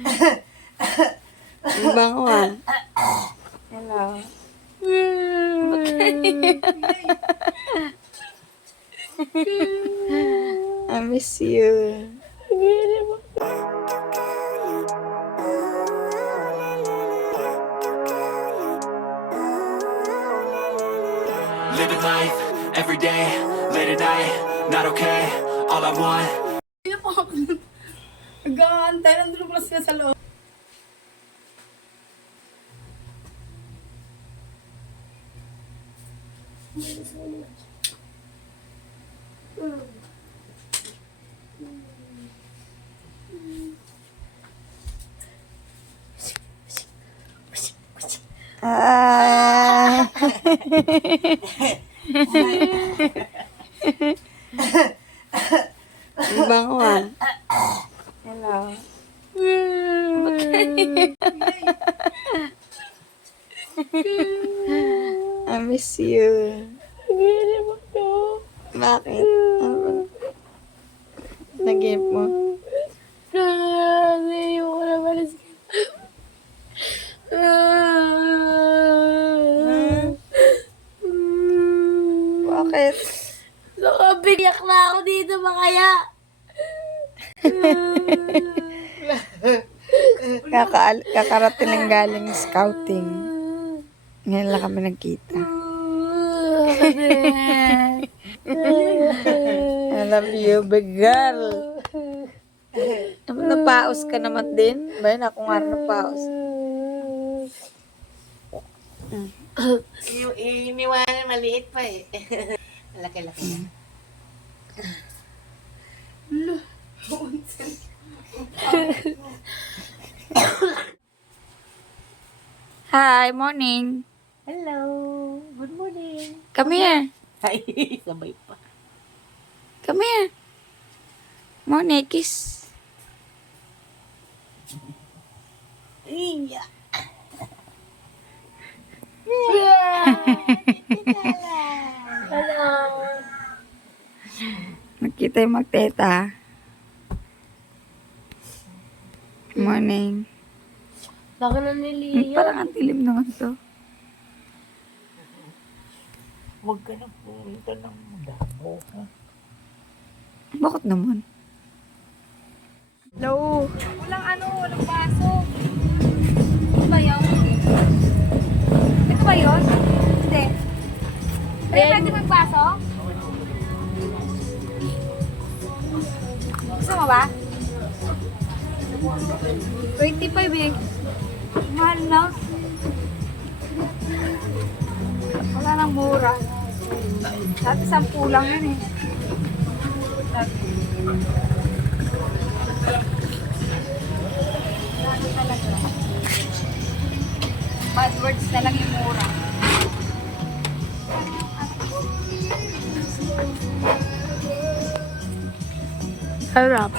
Ang bango ah. Hello. I miss you. Living life, every day, late at night, not okay, all I want. Nag-aantay, nandun pala sila sa loob. Ah. Ang bango ah. Hello. I miss you. Bakit? Ano? Nag-game mo? Ayoko na malis. Bakit? Nakabigyak na ako dito ba kaya? Kakarating lang galing scouting. Ngayon lang kami nagkita. I love you, big girl. Napaos ka naman din. Ba yun, ako nga rin napaos. Iniwanan maliit pa eh. Laki-laki na. Hi, morning. Hello. Good morning. Come here. Ay, sabay pa. Come here. Morning, kiss. Iya. Magkita yung magteta. Morning. Laki na niliya. Parang ang dilim naman to. Huwag ka na punta ng damo. Ha? Bakit naman? Hello. Walang baso. Ito ba yun? Ito ba yun? Hindi. Pwede magbaso? Gusto mo ba? 25 eh. Mahal na. Wala nang mura. Dati 10 lang yun eh. Buzzwords na lang yung mura. Harap.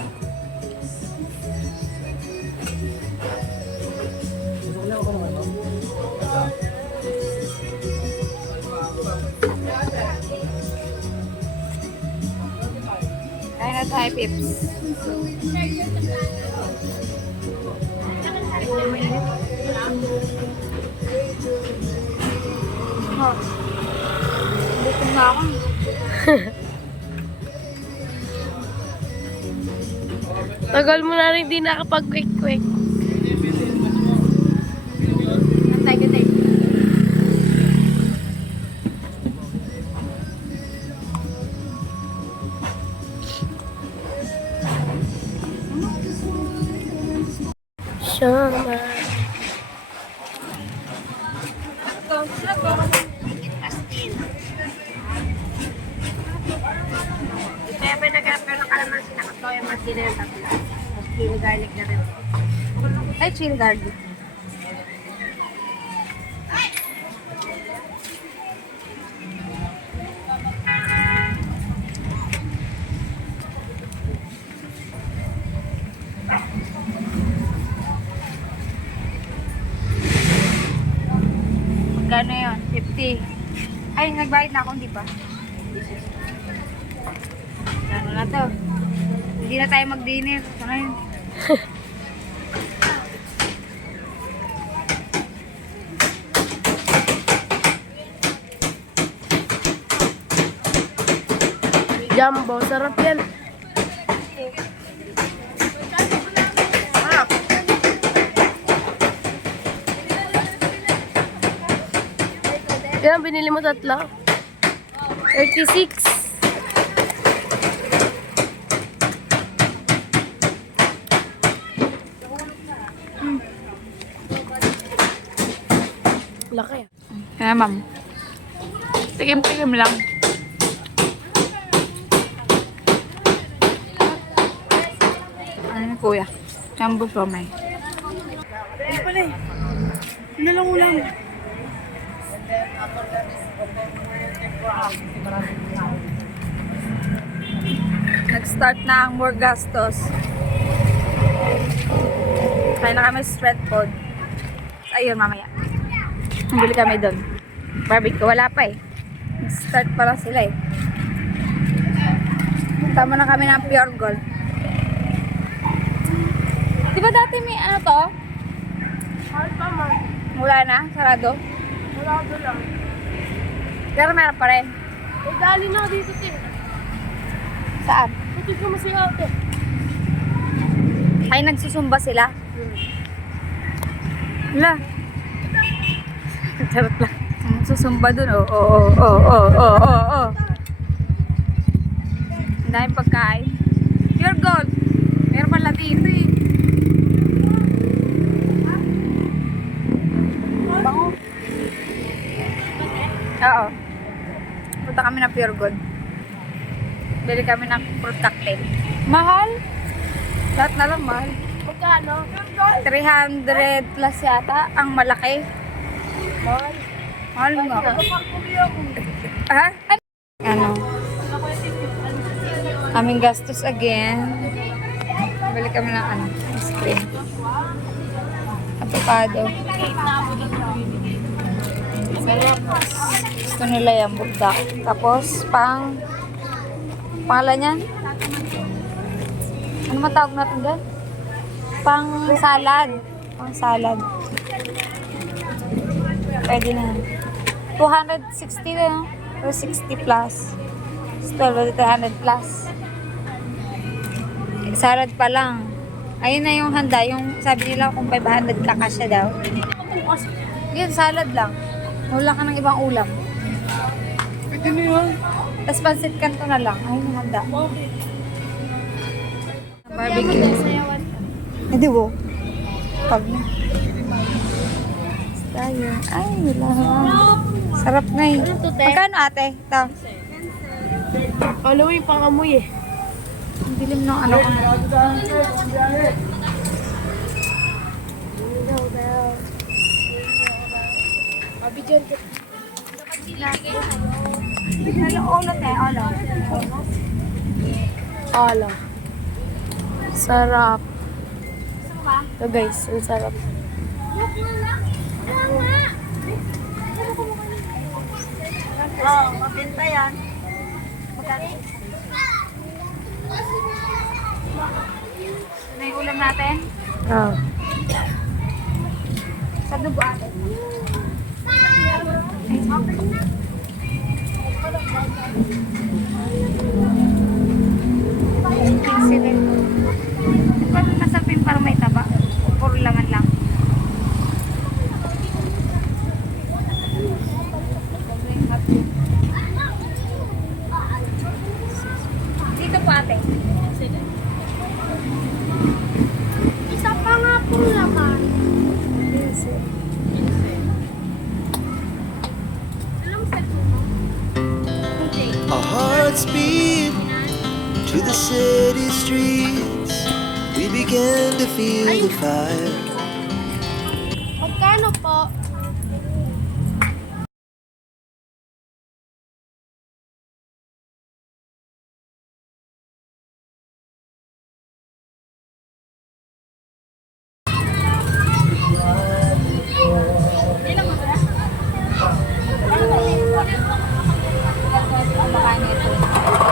Kaya na tayo, Pips. Oh. Gutom na ako. Tagal mo na rin di nakapag-quick-quick. Gantay, gantay. Shama. Kaya ba nag-apel ng kalamansi na katoy ang mas din yung tatlo? Mas chili garlic na rin. Ay, chill garlic. Magkano yun? 50. Ay, nagbayad na ako, di ba? Ano na to? Hindi na tayo mag-dinner. Sa ngayon. Jumbo. Sarap yan. Sarap. Yan, binili mo tatlo. 36. Laki. Kaya ma'am. Tikim-tikim lang. Ano ni kuya? Jumbo siomay. Nag-start na ang more gastos. Kaya na kami street food. Ayun, mamaya. Bili kami doon. Barbecue, wala pa eh. Nag-start pa lang sila eh. Tama na kami ng Pure Gold. Di ba dati may ano to? Wala na? Sarado? Sarado lang. Pero meron pa rin. Eh, dali na dito, te. Saan? Buti ko masaya, te. Ay, nagsusumba sila. Wala. Charot lang. Nagsusumba dun, oh. Oo. Ang daming pagkain. Pure Gold. Meron pala dito eh. Bango. Oo. Punta kami ng Pure Gold. Bili kami ng fruit cocktail. Mahal? Lahat na lang mahal. Magkano? 300 plus yata. Ang malaki. Mahal. Mahal nga. Ha? Ano? Aming gastos again. Bili kami ng ano, ice cream. Avocado. Gusto nila yung buldak. Tapos, pangalan yan? Ano matawag natin doon? Pang salad. Pang salad. Pwede na yan. 260 na, no? Or 60 plus. Still, 300 plus. Salad pa lang. Ayun na yung handa. Yung sabi nila kung 500 kakasya daw. Yun, salad lang. Wala ka ng ibang ulam. Pwede na yun. Tapos pansit kanto na lang. Ayun yung handa. Barbecue. Hindi wo. Pag na. Tayo. Ay, wala naman. Sarap na eh. Magkano ate? Ito. Alam mo yung pangamoy eh. Ang dilim ng ano ko. Mabigyan ka. Ulo te, ulo. Ala. Sarap. Ito guys, ang sarap. Oo, mabenta yan. Ano yung ulam natin? Ah. Sa dugo ate. Sila. Pag nasapin parang may taba. Puro laman lang. Dito po ate. Isa pa nga po naman. Our hearts beat to the city streets. We began to feel the fire. Magkano po?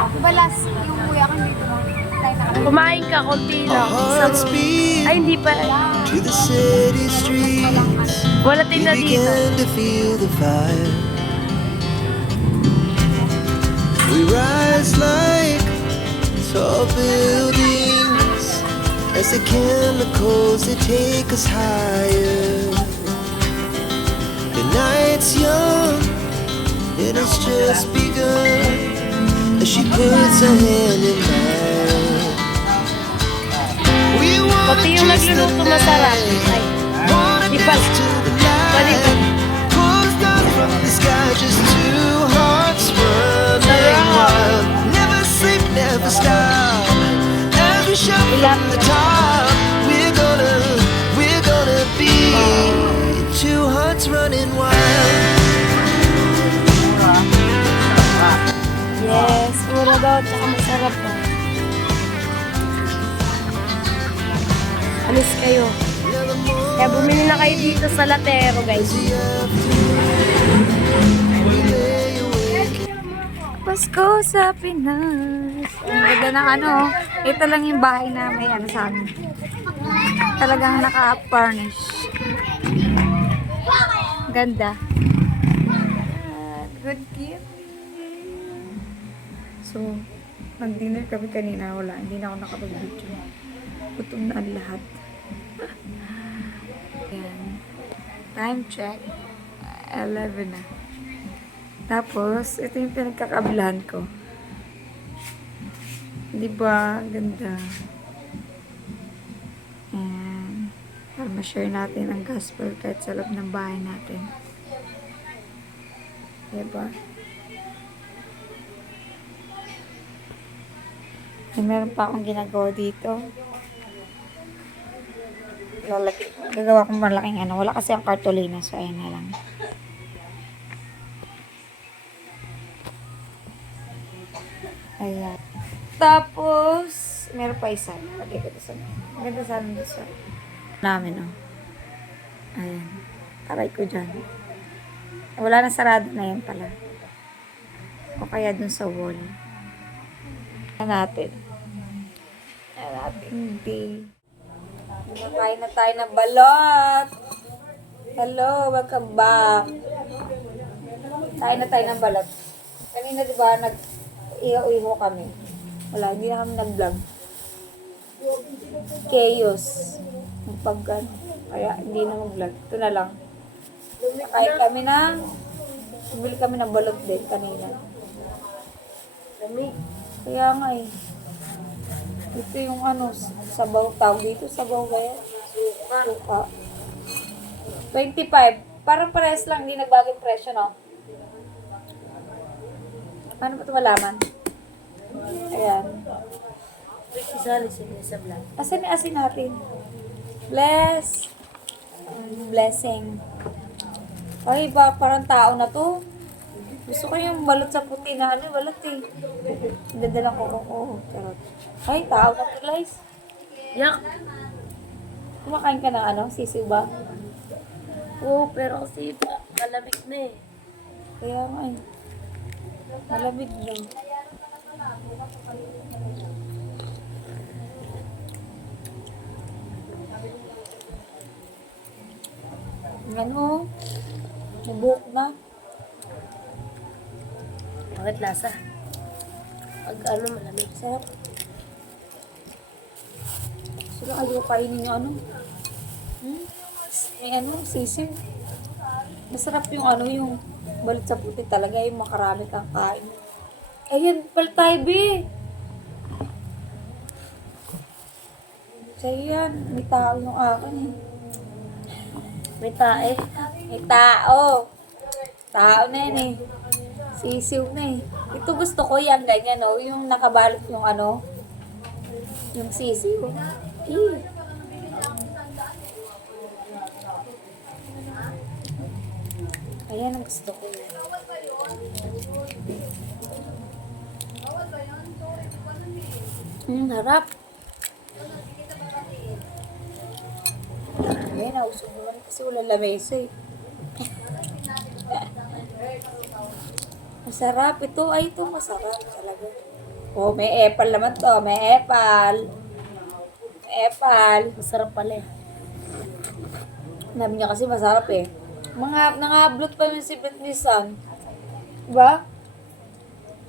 Diba last yung kuya ko dito no? Tayo na Kumain ka, konti Our lang. hearts beat Ay, hindi pa. to the city streets. Wala We tinda dito. began to feel the fire. We rise like tall buildings as the chemicals they take us higher. The night's young, it has just begun as she puts her hand in mine. We wanna Pati yung chase the nagluluto masarap. night, Ay, wanna di ba? dance to the light. Balikan. Pulls down from the sky, just two hearts running Sarap. wild. Never sleep, never stop. As we shout from the top, we're gonna be two hearts running wild. Yes, mura daw, tsaka masarap daw. Alis kayo. Kaya bumili na kayo dito sa Latero, guys. Pasko sa Pinas. Ang ganda ng ano. Ito lang yung bahay na may ano sa amin. Talagang naka-furnish. Ganda. Good gift. So, nag-dinner kami kanina. Wala, hindi na ako nakapag-video. Gutom na ang lahat. Yan. Time check. 11 na. Tapos, ito yung pinagkakabilahan ko. Diba? Ganda. Ayan. Para ma-share natin ang gospel kahit sa loob ng bahay natin. Diba? Ay, meron pa akong ginagawa dito. Gagawa ko malaking ano. Wala kasi ang cartolina. So, ayan na lang. Ayan. Tapos, meron pa isa. Lagay ko ito sa maganda sana dito sa namin, oh. Ayan. Aray ko dyan. Wala na, sarado na yan pala. O kaya dun sa wall. Ayan natin. Ayan natin. Hindi. Nakain na tayo ng balot. Hello, welcome back. Kain na tayo ng balot. Kanina diba nag-iho kami. Wala, hindi na kami nag-vlog. Chaos. Pag kaya hindi na mag-vlog. Ito na lang. Nakain kami ng bumili kami ng balot din kanina. Kaya nga eh. Ito yung ano, sabaw tawag dito. Sabaw ba yan? Suka. 25. Parang parehas lang. Hindi nagbago yung presyo, no? Paano ba ito malaman? Ayan. Isali sila sa vlog. Asan yung asin natin? Bless. Blessing. Ay, ba, parang tao na to. Gusto ko yung balot sa puti na ano, balot eh. Dadala ko. Charot. Ay, tao na to, guys. Yak! Kumakain ka ng ano, sisiw ba? Oo, pero kasi malamig na eh. Kaya nga eh. Malamig lang. Ano? Nabuhok na. Bakit lasa? Pag ano, malamig. Sarap. Sila kayo kainin yung ano? May ano, sisiw. Masarap yung ano, yung balot sa puti talaga, yung makarami kang kain. Ayan, pala tayo, be. Sa'yo yan. May tao yung akin eh. May tae. May tao. Tao na yan eh. Sisiw na eh. Ito gusto ko yan, ganyan oh. Yung nakabalot yung ano. Yung sisiw. Eh. Ayan ang gusto ko. Harap. Ayan, nausog naman kasi wala lamesa eh. Masarap. Ito, ay ito masarap talaga. Oh, may apple naman to. May apple. Apple. Masarap pala eh. Sabi niya kasi masarap eh. Nangablot pa yung si Beth Nissan. Diba?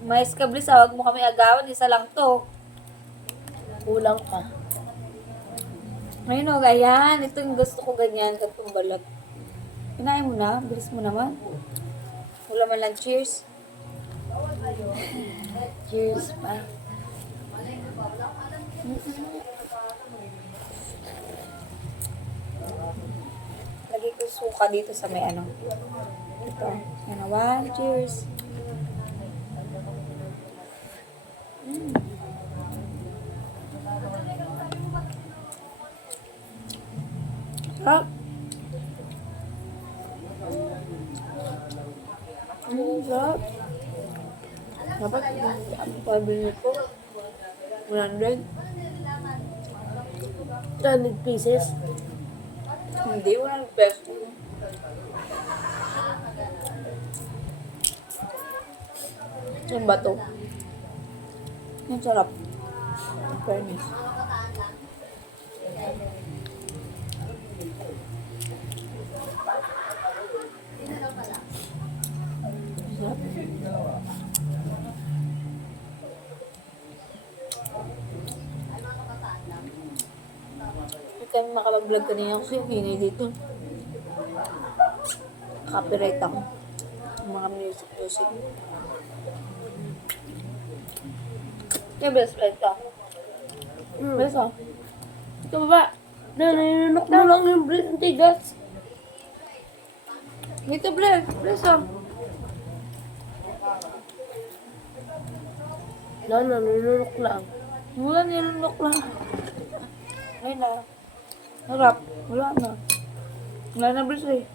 Mais ka, Bliss, huwag mo kami agawan. Isa lang to. Kulang pa. Ayun o, ganyan. Ito yung gusto ko ganyan. Katong balat. Kinain mo na. Bilis mo naman. Wala man lang cheers. Cheers pa. Lagi ko suka dito sa may ano. Ito. Yan, one. Cheers. Sarap. Sarap. Dapat, ano pa bilhin ko? 100? 200 pieces. Hindi, 100 pesos. Yung bato. Yung sarap. In fairness. Hindi kami makapag-vlog kanina kasi yung ingay dito. Copyright ako. Yung mga music. Yung best friend ka. Best ka. Ito ba? Naninunok mo lang yung bread ng tigas. Dito, bless. Bless ka. Naninunok lang. Wala nilunok lang. Ay na. Harap. Wala na. Wala na, bless eh.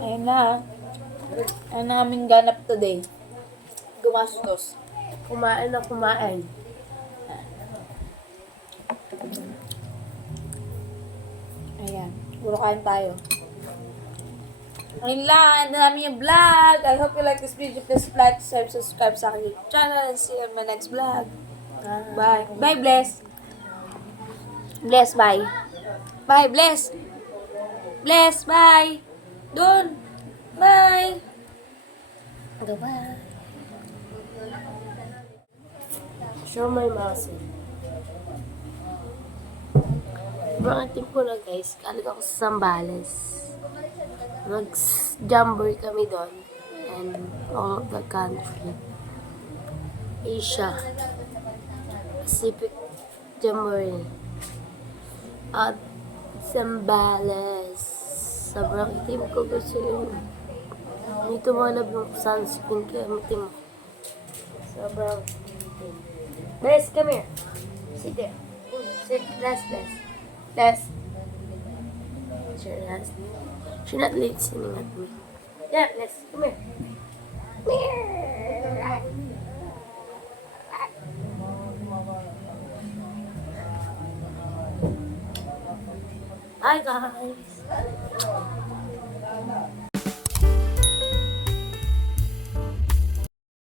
Ayun na. Ayun na aming ganap today. Gumastos. Kumain na kumain. Ayan. Puro kain tayo. Ayun lang. Ito namin yung vlog. I hope you like this video. Please like, subscribe sa aking channel. And see you on my next vlog. Bye. Bye, Bless. Bless, bye. Bye, Bless. Bless, bye. Doon. Bye. Bye. Show my mouse. Sobrang itim ko na guys. Kalig ako sa Zambales. Nag-jamboree kami doon. And all of the country. Asia. Pacific Jamboree. At Zambales. Sobrang itim ko gusto yun. May tumalab yung sunscreen kaya itim ako. Sobrang itim. Bless, come here. Sit there. Sit, Bless. She's not listening at me. Yeah, Bless, come here. Come here. Hi guys.